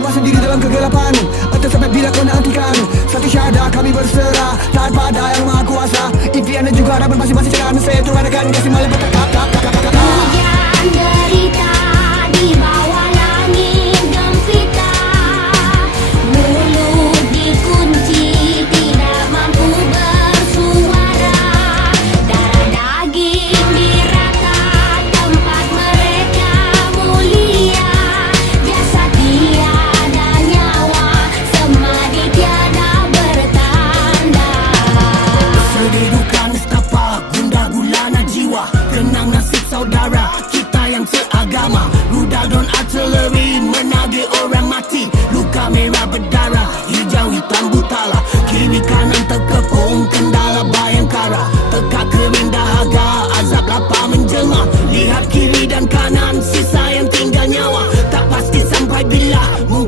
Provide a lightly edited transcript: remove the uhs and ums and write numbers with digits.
Lepas sendiri dalam kegelapan, entah sampai bila kau nak henti kami. Satu syahadah kami berserah, tanpa ada yang maha kuasa. Impian dan juga harapan masing-masing jalan. Saya terus adakan dia si malam bertakap.